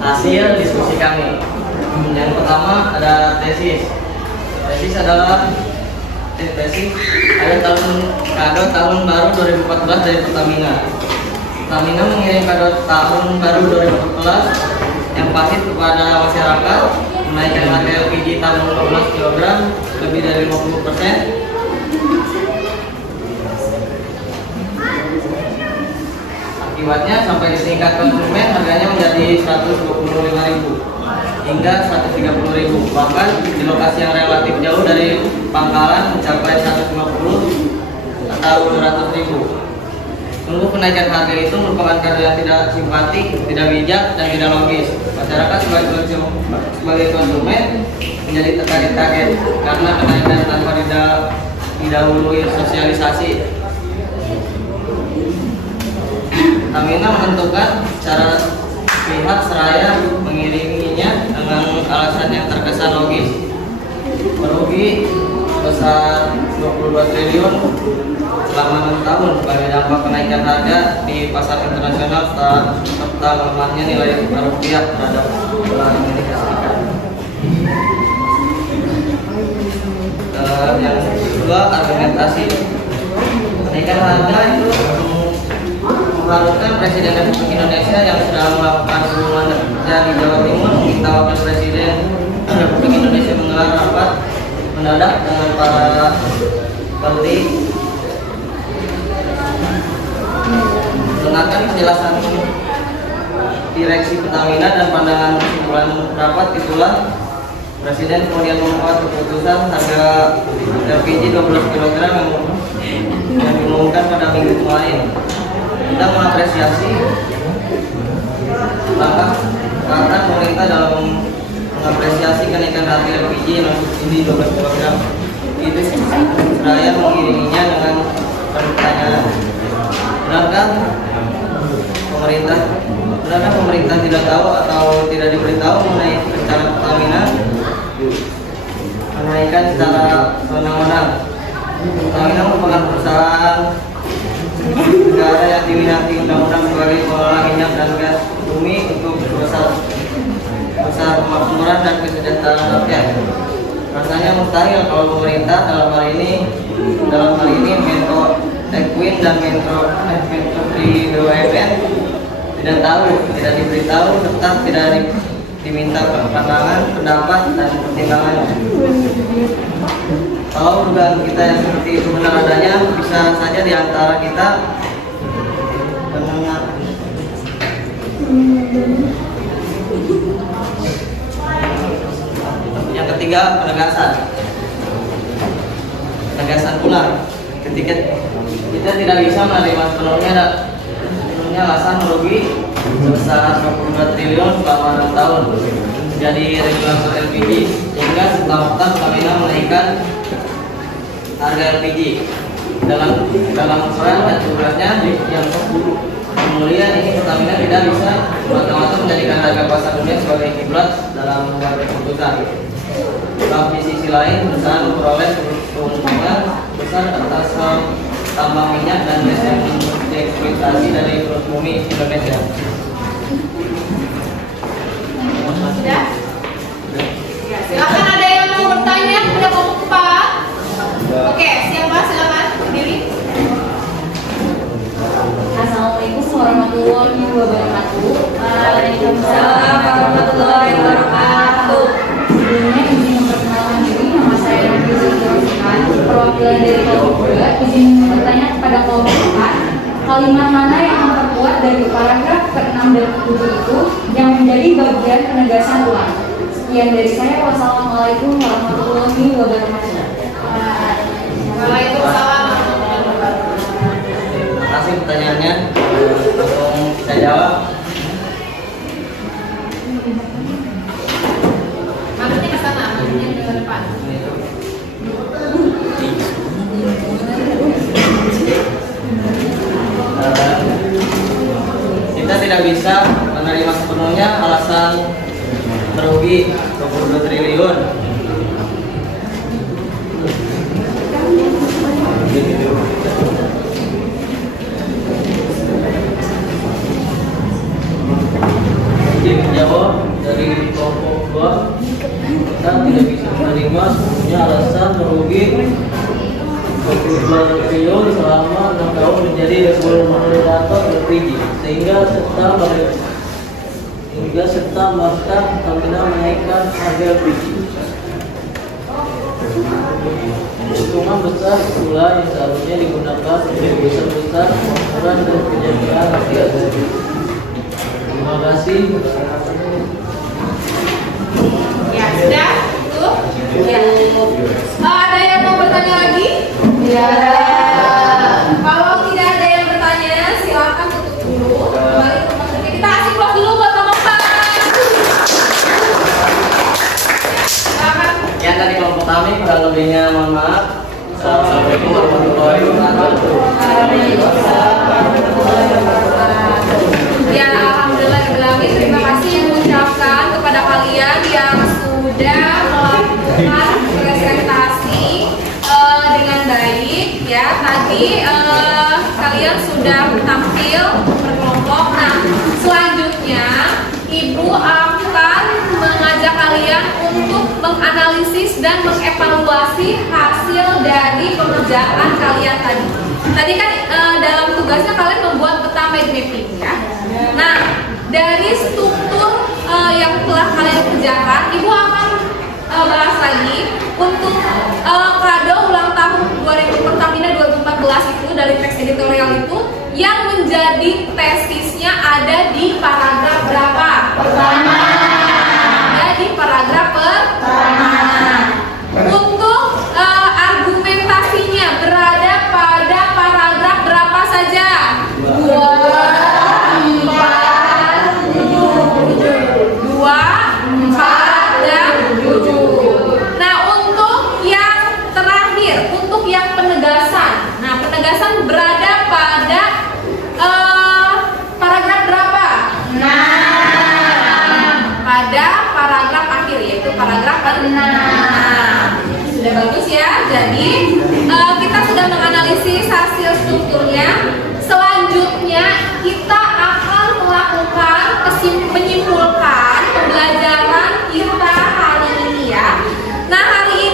hasil diskusi kami. Yang pertama ada tesis. Tesis adalah ada kado tahun baru 2014 dari Pertamina. Pertamina mengirim kado tahun baru 2014 yang pasti kepada masyarakat, menaikkan harga LPG tahun 15 kg lebih dari 50%. Akibatnya sampai di tingkat konsumen harganya menjadi 125.000 hingga 130.000, bahkan di lokasi yang relatif jauh dari pangkalan mencapai 150 atau 200.000. Sungguh kenaikan harga itu merupakan kado yang tidak simpatik, tidak bijak, dan tidak logis. Masyarakat sebagai konsumen menjadi terkaget-kaget karena kenaikan tanpa didahului sosialisasi. Pertamina menentukan cara pihak seraya mengiringinya dengan alasan yang terkesan logis. Merugi besar 22 triliun selama 6 tahun sebagai dampak kenaikan harga di pasar internasional serta melemahnya nilai tukar rupiah terhadap dolar Amerika Serikat. Yang kedua, argumentasi. Kenaikan harga itu mengharuskan Presiden Republik Indonesia yang sedang melakukan hubungan kerja di Jawa Timur meminta Wakil Presiden Republik Indonesia menggelar rapat mendadak dengan para menteri, mendengarkan penjelasan direksi Pertamina dan pandangan kesimpulan rapat. Itulah Presiden kemudian membuat keputusan harga LPG 12 kg yang diumumkan pada minggu kemarin. Kita mengapresiasi langkah pemerintah dalam mengapresiasi kenaikan harga LPG yang subsidi 12 kg. Itu seraya mengiringinya dengan pertanyaan, benarkah pemerintah tidak tahu atau tidak diberitahu mengenai rencana Pertamina menaikkan secara sewenang-wenang? Pertamina merupakan perusahaan negara yang diminati undang-undang sebagai pengelola minyak dan gas bumi untuk besar kemakmuran dan kesejahteraan rakyat. Rasanya mustahil kalau pemerintah dalam hal ini Menko Equin dan Menko di BUMN tidak tahu, tidak diberitahu serta tidak diminta pandangan, pendapat dan pertimbangan. Kalau dugaan kita yang seperti itu benar adanya, bisa saja di antara kita mendengar. Yang ketiga, penegasan ulang. Ketika kita tidak bisa menerima sepenuhnya alasan merugi sebesar 22 triliun selama 6 tahun menjadi regulator LPG, sehingga setelah Pertamina menaikkan harga LPG dalam peran dan tugasnya yang mulia ini. Pertamina tidak bisa semata-mata menjadikan harga pasar dunia sebagai kiblat dalam membuat keputusan. Tapi di sisi lain, perusahaan memperoleh keuntungan besar atas tambang minyak dan gas yang dieksploitasi dari perut bumi Indonesia. Sudah? Ya, silakan ada yang mau bertanya kepada kelompok 4. Oke, siapa? Silakan berdiri. Assalamualaikum warahmatullahi wabarakatuh. Waalaikumsalam warahmatullahi wabarakatuh. Sebelumnya izin memperkenalkan diri, nama saya Nabil Zulkarnain, perwakilan dari kelompok 2. Izin bertanya kepada kelompok 4, kalimat mana yang memperkuat dari paragraf ke-6 dan ke-7 itu yang menjadi bagian penegasan ulang? Sekian dari saya. Wassalamualaikum warahmatullahi wabarakatuh. Waalaikumsalam warahmatullahi wabarakatuh. Terima kasih pertanyaannya. Langsung saya jawab. Maksudnya ke sana, maksudnya ke depan. Kita tidak bisa menerima sepenuhnya alasan merugi 22 triliun. Jadi menjawab dari kelompok 2, kita tidak bisa menerima sepenuhnya alasan merugi 22 triliun selama 6 tahun menjadi regulator LPG, sehingga serta merta Pertamina menaikkan harga LPG. Keuntungan besar pula yang seharusnya digunakan untuk besar-besar peran dan kesejahteraan rakyat. Terima kasih. Ya, sudah? Itu? Ya. Ada yang mau bertanya lagi? Ya. Kalau tidak ada yang bertanya, silakan tutup dulu. Kembali ke tempat duduk. Kita kasih vlog dulu buat kelompok 4. Silakan. Ya, dari kelompok kami, kurang lebihnya mohon maaf. Assalamualaikum warahmatullahi wabarakatuh. Ya, alhamdulillah terima kasih yang mengucapkan kepada kalian yang sudah melakukan presentasi dengan baik. Ya, tadi kalian sudah tampil berkelompok. Nah, selanjutnya Ibu akan mengajak kalian untuk menganalisis dan mengevaluasi hasil dari pekerjaan kalian tadi. Tadi kan dalam tugasnya kalian membuat peta mind mapping ya. Nah, dari struktur yang telah kalian kerjakan, Ibu akan bahas lagi untuk kado ulang tahun 2000 Pertamina 2014 itu dari teks editorial itu yang menjadi tesisnya ada di paragraf berapa? Pertama. Ada di paragraf pertama. Untuk argumentasinya berada pada paragraf berapa saja? 2, 4, 7. 2, 4, dan 7. Nah, untuk yang terakhir, untuk yang penegasan. Nah, penegasan berada pada paragraf berapa? 6. Pada paragraf akhir, yaitu paragraf 6. Sudah bagus ya. Jadi kita sudah menganalisis hasil strukturnya. Selanjutnya kita akan melakukan menyimpulkan pembelajaran kita hari ini ya. Nah, hari ini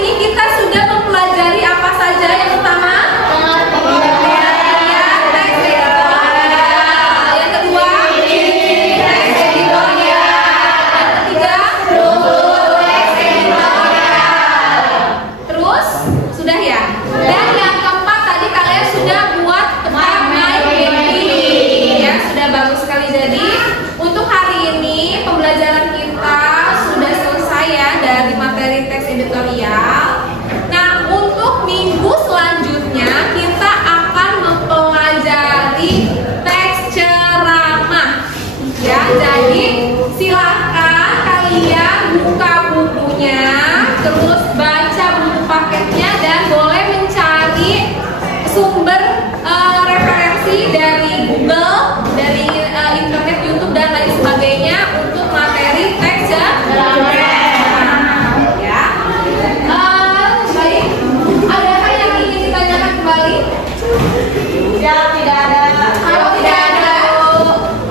tidak ada. Kalau tidak ada,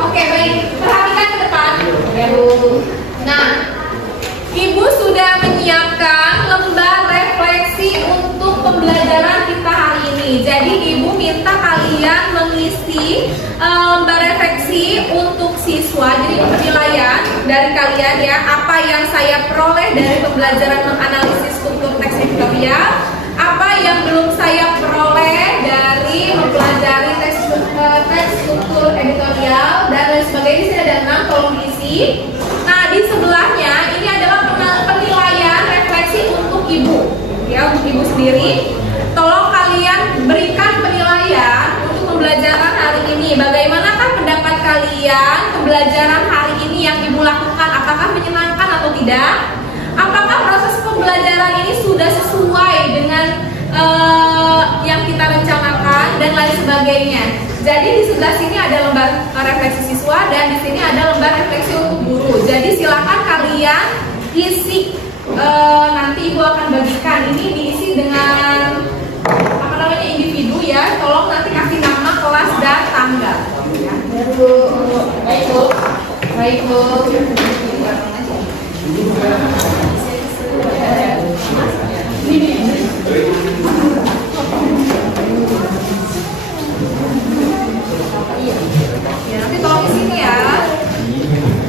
oke baik. Perhatikan ke depan. Ya, Bu. Nah, Ibu sudah menyiapkan lembar refleksi untuk pembelajaran kita hari ini. Jadi Ibu minta kalian mengisi lembar refleksi untuk siswa. Jadi penilaian dari kalian ya, apa yang saya peroleh dari pembelajaran menganalisis struktur teks editorial, apa yang belum saya peroleh dari mempelajari teks struktur editorial dan lain sebagainya. Di sini ada 6, tolong diisi. Nah, di sebelahnya ini adalah penilaian refleksi untuk Ibu, ya, untuk Ibu sendiri. Tolong kalian berikan penilaian untuk pembelajaran hari ini. Bagaimanakah pendapat kalian pembelajaran hari ini yang Ibu lakukan? Apakah menyenangkan atau tidak? Apakah proses pembelajaran ini sudah sesuai dengan yang kita rencanakan dan lain sebagainya? Jadi di sebelah sini ada lembar refleksi siswa dan di sini ada lembar refleksi untuk guru. Jadi silakan kalian isi. Nanti Ibu akan bagikan ini diisi dengan apa namanya individu ya. Tolong nanti kasih nama, kelas dan tanggal. Ya. Baik, Bu. Baik, Bu. Ya, nanti tolong di sini ya.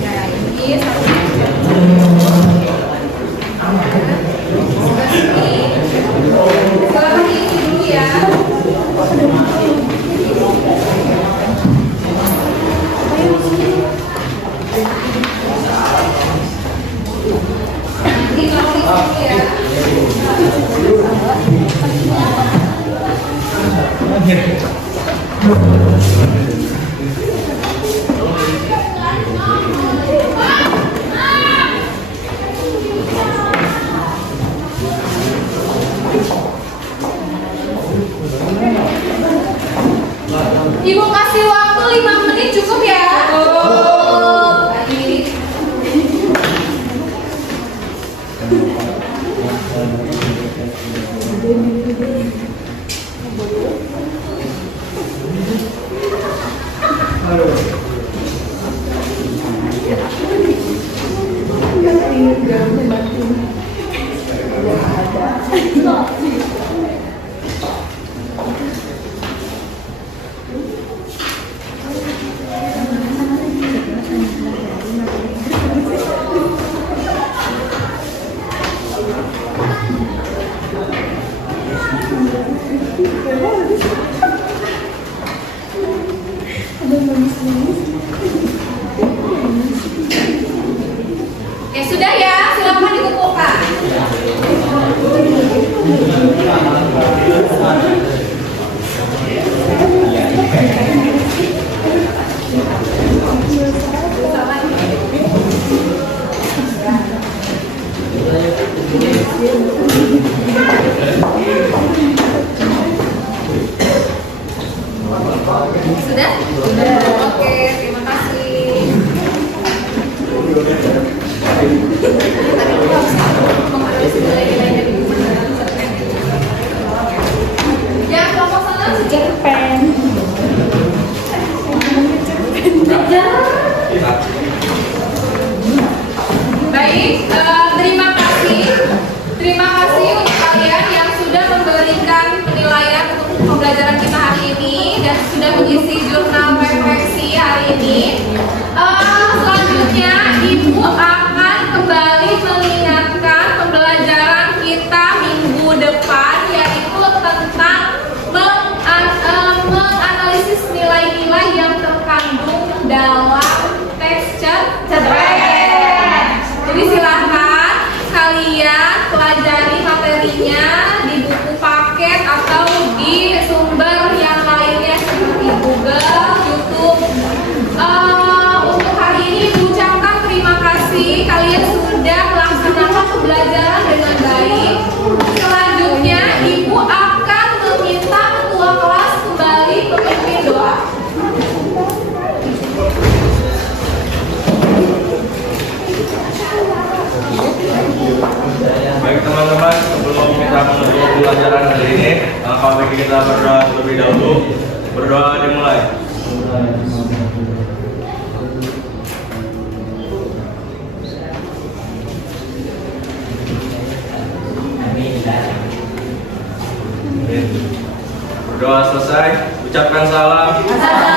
Ya, ini satu. Silakan diisi dulu ya. Nanti tolong diisi dulu ya. Ibu kasih waktu 5 menit cukup ya? Baik. Ya sudah ya, silakan dikumpulkan. Sudah? Oke, terima kasih. Ya, kelompok sana cerpen. Baik, terima kasih. Terima kasih untuk kalian yang sudah memberikan penilaian untuk pembelajaran kita hari ini dan sudah mengisi jurnal refleksi hari ini. Selanjutnya, Ibu akan kembali mengingatkan pembelajaran kita minggu depan, yaitu tentang menganalisis nilai-nilai yang terkandung dalam teks cerpen. Jadi silahkan kalian pelajari materinya di buku paket atau di sumber yang lainnya seperti Google, YouTube. Untuk hari ini Ibu ucapkan terima kasih, kalian sudah melaksanakan pembelajaran dengan baik. Selanjutnya Ibu akan meminta ketua kelas kembali memimpin doa. Baik teman-teman, sebelum kita menutup pembelajaran hari ini, kalau bagi kita berdoa terlebih dahulu. Berdoa dimulai. Berdoa selesai, ucapkan salam.